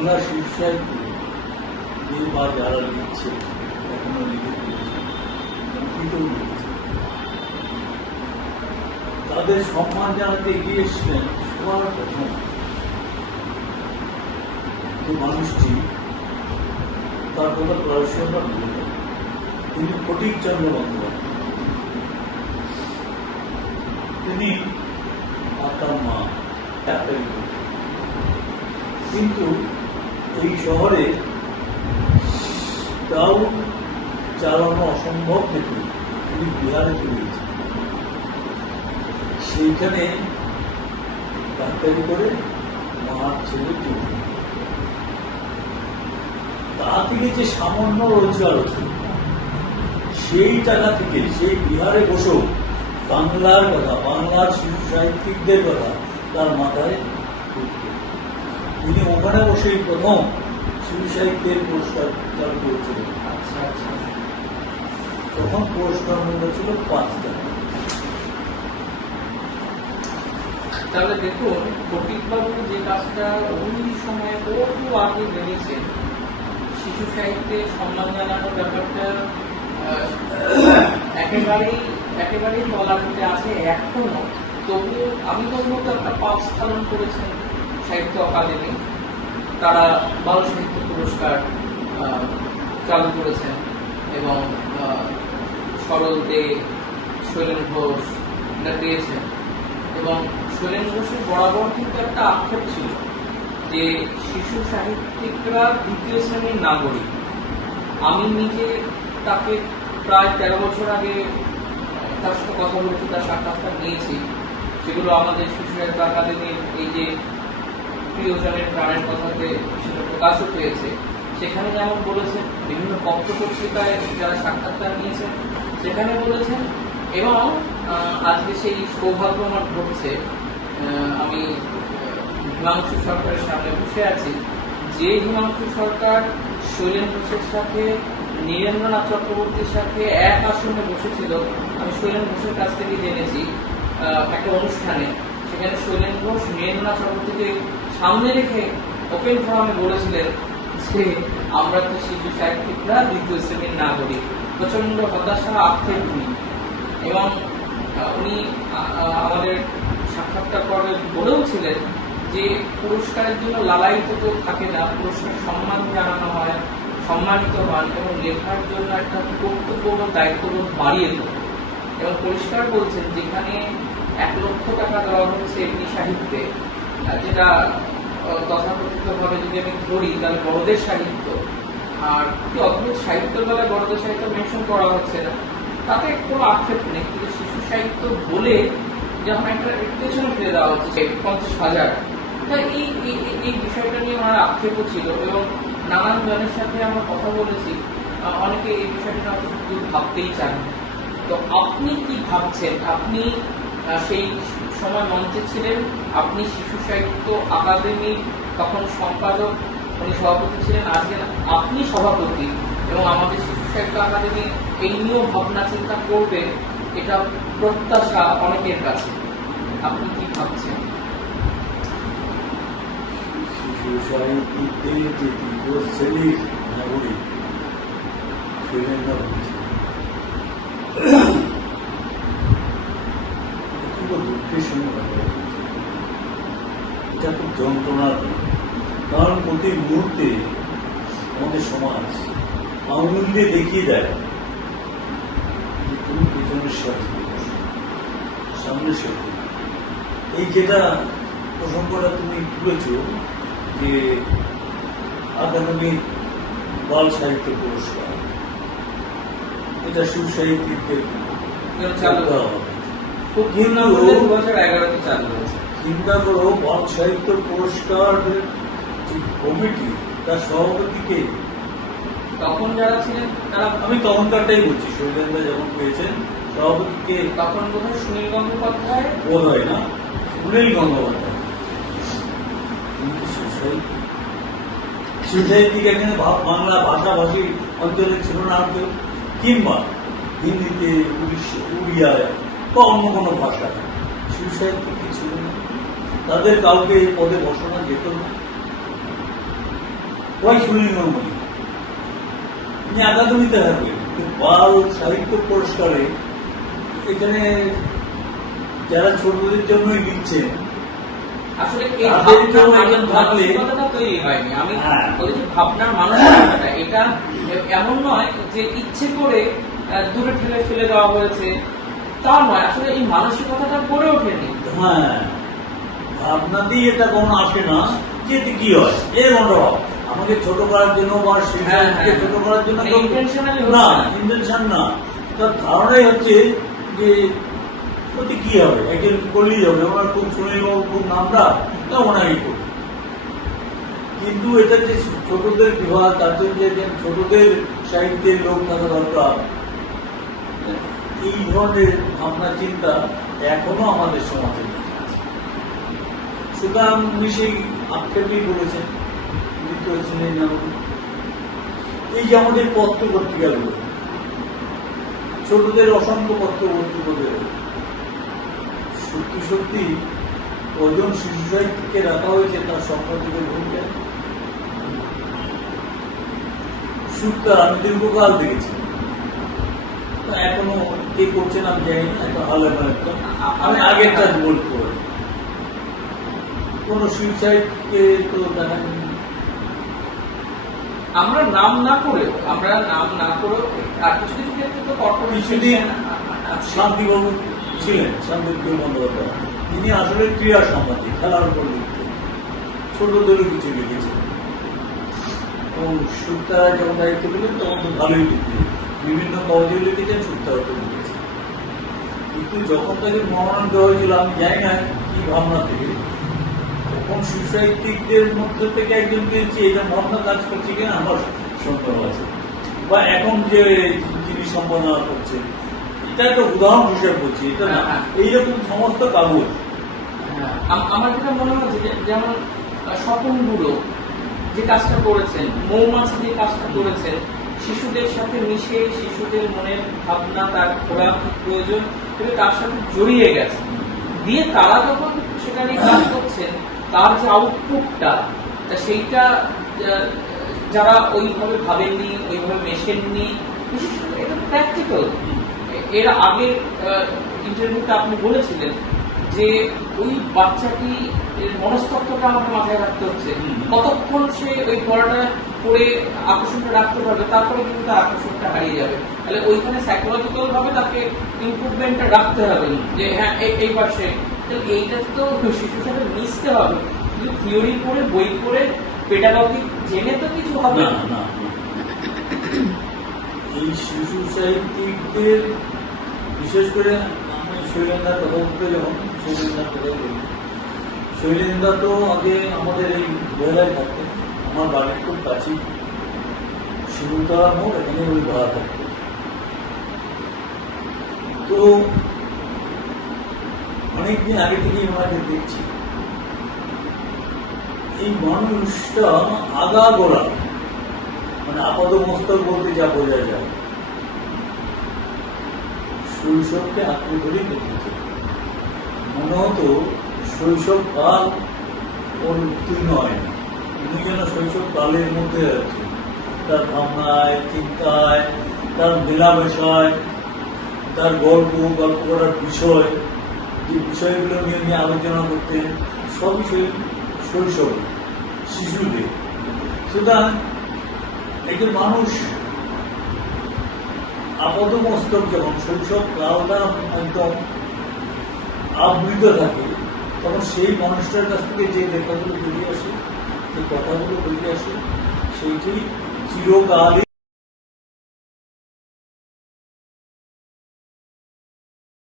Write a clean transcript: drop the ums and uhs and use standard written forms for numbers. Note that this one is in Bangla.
বাংলা শিশু সাহিত্য যে বা যারা লিখছে এখনো লিখেছে তাদের সম্মান জানাতে এগিয়ে এসেছিলেন সবার প্রথম যে মানুষটি, তার কথা প্রায়শই আমরা ভুলে যাই, তিনি ফটিকচন্দ্র বন্দ্যোপাধ্যায়। তিনি মাতার মা একটাই, কিন্তু এই শহরে তাও চালানো অসম্ভব থেকে তিনি বিহারে চলে গেছেন। সেইখানে ডাক্তারি করে মার ছেলে চলে, তা থেকে যে সামান্য রোজগার হচ্ছে সেই টাকা থেকে সেই বিহারে বসেও বাংলার কথা, বাংলার শিশু সাহিত্যিকদের কথা তার মাথায় তিনি ওখানে বসেই প্রথম শিশু সাহিত্যের পুরস্কার চালু করেছিলেন। তখন পুরস্কার মূল্য ছিল 5 টাকা। তাহলে দেখুন ফটিকবাবু যে কাজটা ওই সময় বহু আগে ভেবেছেন, শিশু সাহিত্যে সম্মান জানানোর ব্যাপারটা একেবারেই বলার মধ্যে আছে এখনো। তবু আমি বলবো একটা 5 স্থান করেছেন সাহিত্য অকাদেমি, তারা বাল সাহিত্য পুরস্কার চালু করেছেন এবং সরল দে, শৈলেন ঘোষ এটা পেয়েছেন। এবং শৈলেন ঘোষের বরাবর কিন্তু একটা আক্ষেপ ছিল যে শিশু সাহিত্যিকরা দ্বিতীয় শ্রেণীর নাগরিক। আমি নিজে তাকে প্রায় 13 বছর আগে তার সাথে কথা বলেছি, তার সাক্ষাৎকার নিয়েছি, সেগুলো আমাদের শিশু সাহিত্য একাডেমির এই যে প্রিয়জনের প্রাণের কথাতে সেটা প্রকাশও পেয়েছে। সেখানে যেমন বলেছেন, বিভিন্ন পত্র পত্রিকায় যারা সাক্ষাৎকার নিয়েছেন সেখানে বলেছেন। এবং আজকে সেই সৌভাগ্য আমার ঘটছে, আমি হিমাংশু সরকারের সামনে বসে আছি, যে হিমাংশু সরকার শৈলেন ঘোষের সাথে, নীরেন্দ্রনাথ চক্রবর্তীর সাথে এক আসনে বসেছিল। আমি শৈলেন ঘোষের কাছ থেকে জেনেছি একটা অনুষ্ঠানে, সেখানে শৈলেন ঘোষ নীরেন্দ্রনাথ চক্রবর্তীকে সামনে রেখে ওপেন ফোরামে বলেছিলেন যে আমরা তো শিশু সাহিত্যিকরা দ্বিতীয় শ্রেণীর নাগরিক। প্রচন্ড হতাশা, আক্ষেপ উনি। এবং উনি আমাদের সাক্ষাৎকার পর্বে বলেও ছিলেন যে পুরস্কারের জন্য লালায়িত তো থাকে না, পুরস্কার সম্মান জানানো হয়, সম্মানিত হন এবং লেখার জন্য একটা কর্তব্যবোধ, দায়িত্ববোধ বাড়িয়ে তোলে। এবং পরিষ্কার বলছেন যেখানে 1 লক্ষ টাকা দেওয়া হচ্ছে এমনি সাহিত্যে, যেটা তথাকথিতভাবে যদি আমি ধরি তাহলে বড়দের সাহিত্য, আর কি অদ্ভুত সাহিত্যের বেলায় বড়দের সাহিত্য মেনশন করা হচ্ছে না, তাতে কোনো আক্ষেপ নেই। কিন্তু শিশু সাহিত্য বলে যখন একটা রেপুটেশন ফেলে দেওয়া হচ্ছে 50,000, তাই এই বিষয়টা নিয়ে আমার আক্ষেপও ছিল। এবং নানান জনের সাথে আমরা কথা বলেছি, অনেকে এই বিষয়টা ভাবতেই চান। তো আপনি কি ভাবছেন? আপনি সেই সময় মঞ্চে ছিলেন, আপনি শিশু সাহিত্য আকাদেমির তখন সম্পাদক, উনি সভাপতি ছিলেন, আজকে আপনি সভাপতি, এবং আমাদের শিশু সাহিত্য আকাদেমি এই নিয়েও ভাবনা চিন্তা করবে, এটা প্রত্যাশা অনেকের কাছে। আপনি কি ভাবছেন? শিশু সাহিত্যিকদের যে দ্বিতীয় শ্রেণীর নাগরিক দুঃখের সঙ্গে এটা খুব যন্ত্রণার, কারণ প্রতি মুহূর্তে আমাদের সমাজ আঙুল দিয়ে দেখিয়ে দেয় তুমি পেছনের সাথে সামনের সাথে। এই যেটা প্রসঙ্গটা তুমি তুলেছ যে আগামী বাল সাহিত্য পুরস্কার, এটা শিশু সাহিত্যিকদের চালু দেওয়া হবে। খুব চিন্তা করো, বাল সাহিত্য পুরস্কার যে কমিটি, তার সভাপতিকে তখন যারা ছিলেন তারা, আমি তখনকারটাই বলছি, শৈলেন্দা যখন পেয়েছেন সভাপতিকে, তখন বোধহয় সুনীল গঙ্গোপাধ্যায়, বোধ হয় না সুনীল গঙ্গোপাধ্যায়। শিশু সাহিত্যিক এখানে বাংলা ভাষাভাষী অঞ্চলে ছিল না কেউ, কিংবা হিন্দিতে, উড়িয়ায় বা অন্য কোনো ভাষায় শিশু সাহিত্যিক কি ছিল না, তাদের কাউকে এই পদে বসানো যেত না। ওই সুনীলমণি তিনি আকাদেমিতে থাকবেন, বাল সাহিত্য পুরস্কারে এখানে যারা ছোটদের জন্যই লিখছেন আসলে এই তাদের জন্য ভাবনার একজন থাকলে মানসিকতাটা তৈরি হয়নি। আমি হ্যাঁ। বলেছি ভাবনার মানসিকতাটা, এটা এমন নয় যে ইচ্ছে করে দূরে ঠেলে ফেলে দেওয়া হয়েছে, তা নয়। আসলে এই মানসিকতাটা গড়ে ওঠেনি। হ্যাঁ, ভাবনা দিয়ে এটা কোনো আসে না যে এতে কি হয়, এর মনোভাব আমাকে ছোট করার জন্য বা শিল্পীকে ছোট করার জন্য মানে intentionally হচ্ছে না, না। ইন্টেনশন না। তার ধারণাই হচ্ছে যে ওতে কি হবে, একজন করলেই হবে, ওনার খুব সুনীলবাবু খুব নামটা, তা ওনারই করি। কিন্তু এটা যে ছোটদের বিভাগ, তাদের যে ছোটদের সাহিত্যের লোক থাকা দরকার, এই ধরনের ভাবনা চিন্তা এখনো আমাদের সমাজে নেই। সুতরাং উনি সেই আক্ষেপই বলেছেন, এই যে আমাদের পত্র পত্রিকাগুলো, ছোটদের অসংখ্য পত্র পত্রিকা, সত্যি সত্যি কজন শিশু সাহিত্যকে রাখা হয়েছে তার সম্পর্কে ভূমিকা। সুতরাং আমি দীর্ঘকাল দেখেছি, এখনো কে করছেন আমি জানি না, একটা ভালো আমি আগেরটা বলতে পারি কোন শিশু সাহিত্যকে তো দেখা যায়নি। আমরা নাম না করেও আর কিছু কিছু ক্ষেত্রে তো কিছুদিন শান্তিবাবু ছিলেন, শান্তিপ্রিয় বন্দ্যোপাধ্যায়, তিনি আসলে ক্রীড়া সাংবাদিক, খেলার উপর লিখতেন, ছোটদেরও কিছু লিখেছেন। এবং সুক্তারা যখন দায়িত্ব পেলেন তখন তো ভালোই লিখতেন, বিভিন্ন কাগজে লিখেছেন, সুক্তারা তো লিখেছেন। কিন্তু যখন তাকে মনোনয়ন দেওয়া হয়েছিল আমি জানি না কি ভাবনা থেকে, তখন শিশু সাহিত্যিকদের মধ্যে থেকে একজন পেয়েছি, এটা ভাবনা কাজ করছে কিনা আমার সন্দেহ আছে। বা এখন যে যিনি সম্পাদনা করছেন, এটা একটা উদাহরণ হিসেবে বলছি, এটা না এইরকম সমস্ত কাগজ। আমার যেটা মনে হচ্ছে যেমন স্বপন বুড়ো যে কাজটা করেছেন, মৌমাছি যে কাজটা করেছেন, শিশুদের সাথে মিশে শিশুদের মনের ভাবনা তার খোলা প্রয়োজন এবং তার সাথে জড়িয়ে গেছে দিয়ে তারা যখন সেটা নিয়ে কাজ করছেন, তার যে আউটপুটটা সেইটা যারা ওইভাবে ভাবেননি, ওইভাবে মেশেননি, বিশেষ করে এটা প্র্যাকটিক্যাল। এর আগে ইন্টারভিউতে আপনি বলেছিলেন যে ওই বাচ্চাটি মনস্তত্ত্বটা আমাকে মাথায় রাখতে হচ্ছে, কতক্ষণ সে ওই পড়াটা পড়ে আকর্ষণটা রাখতে পারবে, তারপরে কিন্তু তার আকর্ষণটা হারিয়ে যাবে। তাহলে ওইখানে সাইকোলজিক্যাল ভাবে তাকে ইমপ্রুভমেন্টটা রাখতে হবে যে হ্যাঁ এই পাশে। এইটা তো শিশুর সাথে মিশতে হবে, কিন্তু থিওরি পড়ে বই পড়ে পেডাগজি জেনে তো কিছু হবে না। না, এই শিশু সাহিত্যিকদের বিশেষ করে আমি শৈলেন্দার কথা বলতে, যখন শৈলেন্দার কথা বলি, শৈলেন্দা তো আগে আমাদের এই বেলায় থাকতেন, আমার বাড়ির খুব কাছে শিবতলা মোড়, এখানে ওই ভাড়া থাকতো। তো অনেকদিন আগে থেকেই ওনাকে দেখছি। এই মানুষটা আগা গোড়া, মানে আপাত মস্তক বলতে যা বোঝা যায়, শৈশবকে আঁকড়ে ধরেই দেখেছে। মনে হতো শৈশব কাল ওর উত্তীর্ণ হয়নি, উনি যেন শৈশব কালের মধ্যে আছে, তার ভাবনায়, চিন্তায়, তার মেলামেশায়, তার গল্প করার বিষয়, যে বিষয়গুলো নিয়ে আলোচনা করতেন, সবই শৈশব শিশুদের। সুতরাং একজন মানুষ আপাত মস্তক যখন শৈশব কালটা একদম আবৃত থাকে, তখন সেই মানুষটার কাছ থেকে যে লেখাগুলো বেরিয়ে আসে, যে কথাগুলো বেরিয়ে আসে, সেইটি চিরকালই